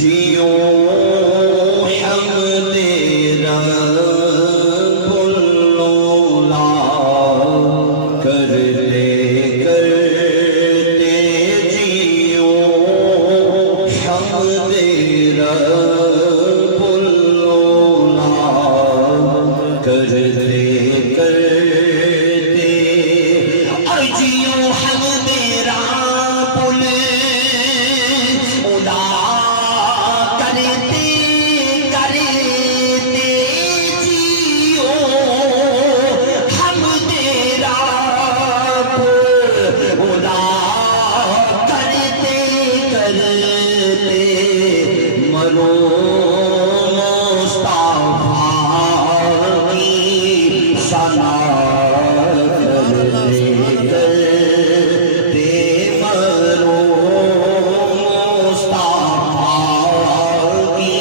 جیو حمد رب العلا کرتے کرتے جیو حمد رب العلا کرتے کرتے اور جیو حمد رب العلا کرتے کرتے جیو حمد رب العلا کرتے کرتے مرو مصطفیٰ کی ثنا کرتے کرتے مرو مصطفیٰ کی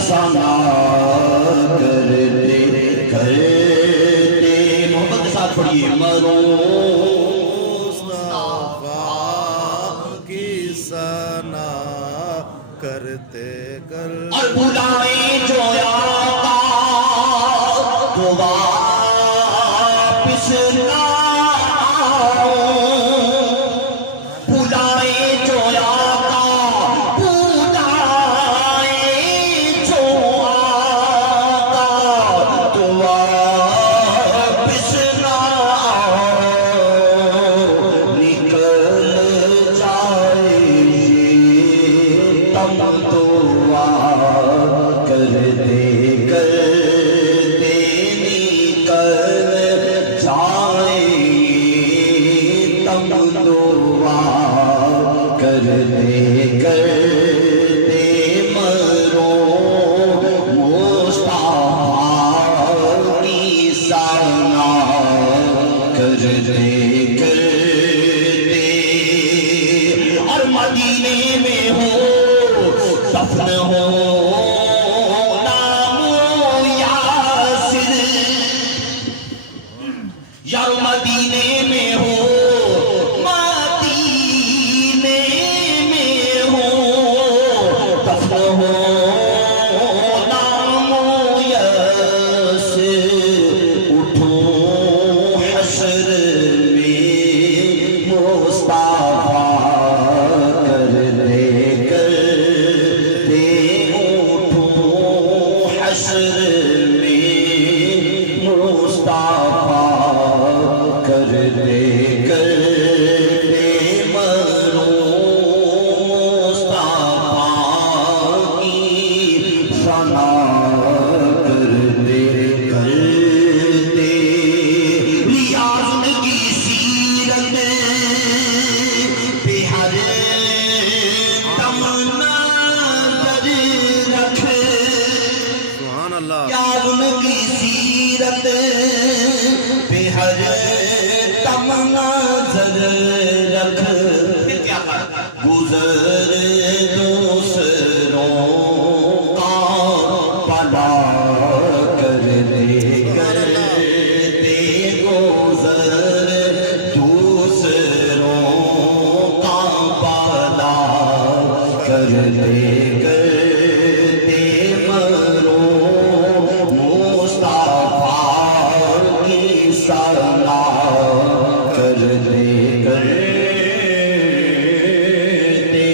ثنا کرتے کرتے محبت کے ساتھ پڑھیے مرو کی ثنا کرتے کرتے اور بلائیں جو آقا تو واپس نہ آؤں بلائیں جو آقا بلائیں جو آقا تو واپس نہ آؤں نکل جائے تم دعا کرتے کرتے نکل جائے تم دعا کرتے کرتے مرو مصطفیٰ کی ثنا کرتے کرتے اور مدینے میں ہو دفن ہو نام یاسر یا مدینے میں ہو مدینے میں ہو دفن ہو نام یاسر اٹھو حشر میں مصطفیٰ کرتے کرتے اٹھو حشر میں مصطفیٰ کرتے کرتے مرو مصطفیٰ کی ثنا کرتے کرتے ریاض کی سیرت پہ ہر دم نظر رکھ سبحان اللہ یار ان کی سیرت پہ ہر دم نظر رکھ گزر دوسروں کا بھلا کرتے کرتے گزر دوسروں کا بھلا کرتے کرتے